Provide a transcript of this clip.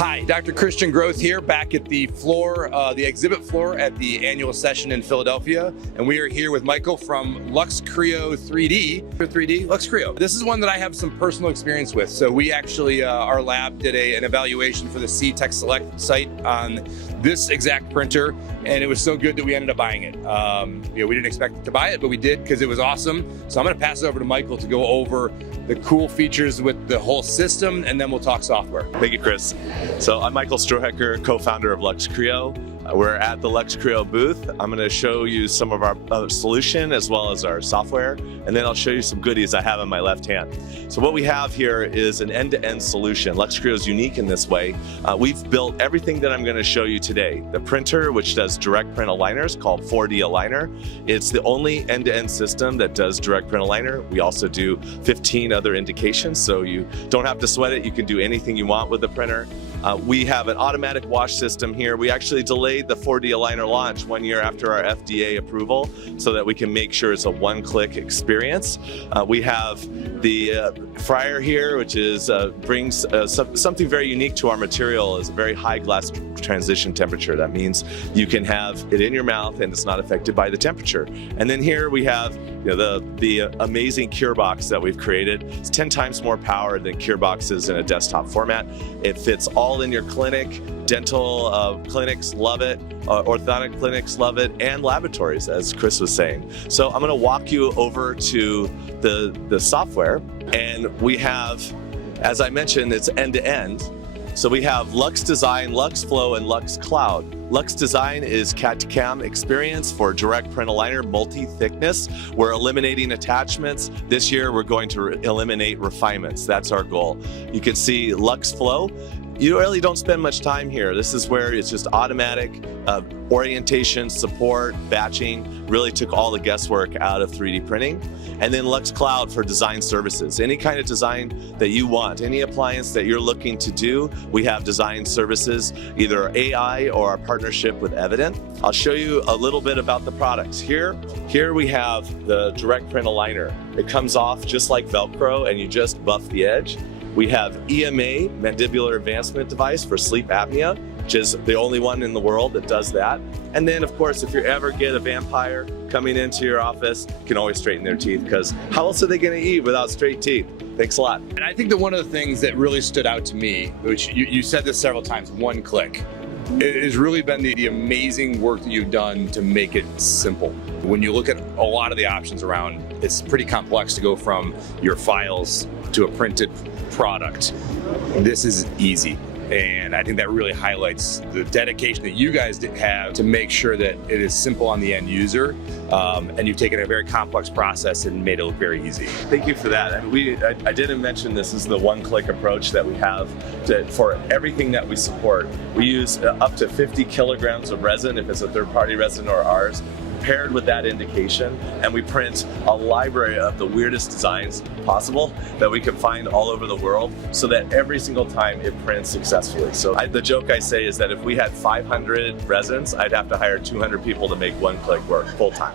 Hi, Dr. Christian Groth here, back at the floor, the exhibit floor at the annual session in Philadelphia, and we are here with Michael from LuxCreo 3D. LuxCreo. This is one that I have some personal experience with. So we actually, our lab did an evaluation for the TechSelect site on this exact printer, and it was so good that we ended up buying it. We didn't expect to buy it, but we did because it was awesome. So I'm going to pass it over to Michael to go over the cool features with the whole system, and then we'll talk software. Thank you, Chris. So I'm Michael Strohecker, co-founder of LuxCreo. We're at the LuxCreo booth. I'm going to show you some of our solution as well as our software, and then I'll show you some goodies I have in my left hand. So what we have here is an end-to-end solution. LuxCreo is unique in this way. We've built everything that I'm going to show you today. The printer, which does direct print aligners, called 4D Aligner. It's the only end-to-end system that does direct print aligner. We also do 15 other indications, so you don't have to sweat it. You can do anything you want with the printer. We have an automatic wash system here. We actually delayed the 4D Aligner launch 1 year after our FDA approval so that we can make sure it's a one-click experience. We have the fryer here, which is brings something very unique to our material. Is a very high glass transition temperature. That means you can have it in your mouth and it's not affected by the temperature. And then here we have the amazing cure box that we've created. It's 10 times more power than cure boxes in a desktop format. It fits all in your clinic. Dental clinics love it, orthodontic clinics love it, and laboratories, as Chris was saying. So I'm going to walk you over to the software, and we have, as I mentioned, it's end-to-end. So we have Lux Design, Lux Flow, and Lux Cloud. Lux Design is CAD-to-CAM experience for direct print aligner, multi-thickness. We're eliminating attachments. This year, we're going to eliminate refinements. That's our goal. You can see Lux Flow. You really don't spend much time here. This is where it's just automatic orientation, support, batching, really took all the guesswork out of 3D printing. And then Lux Cloud for design services. Any kind of design that you want, any appliance that you're looking to do, we have design services, either AI or our partnership with Evident. I'll show you a little bit about the products. Here we have the direct print aligner. It comes off just like Velcro and you just buff the edge. We have EMA, mandibular advancement device for sleep apnea, which is the only one in the world that does that. And then, of course, if you ever get a vampire coming into your office, you can always straighten their teeth, because how else are they going to eat without straight teeth? Thanks a lot. And I think that one of the things that really stood out to me, which you said this several times, one click. It has really been the amazing work that you've done to make it simple. When you look at a lot of the options around, it's pretty complex to go from your files to a printed product. This is easy. And I think that really highlights the dedication that you guys have to make sure that it is simple on the end user. And you've taken a very complex process and made it look very easy. Thank you for that. I didn't mention this is the one-click approach that we have for everything that we support. We use up to 50 kilograms of resin, if it's a third-party resin or ours, paired with that indication, and we print a library of the weirdest designs possible that we can find all over the world, so that every single time it prints successfully. So the joke I say is that if we had 500 resins, I'd have to hire 200 people to make one click work full time.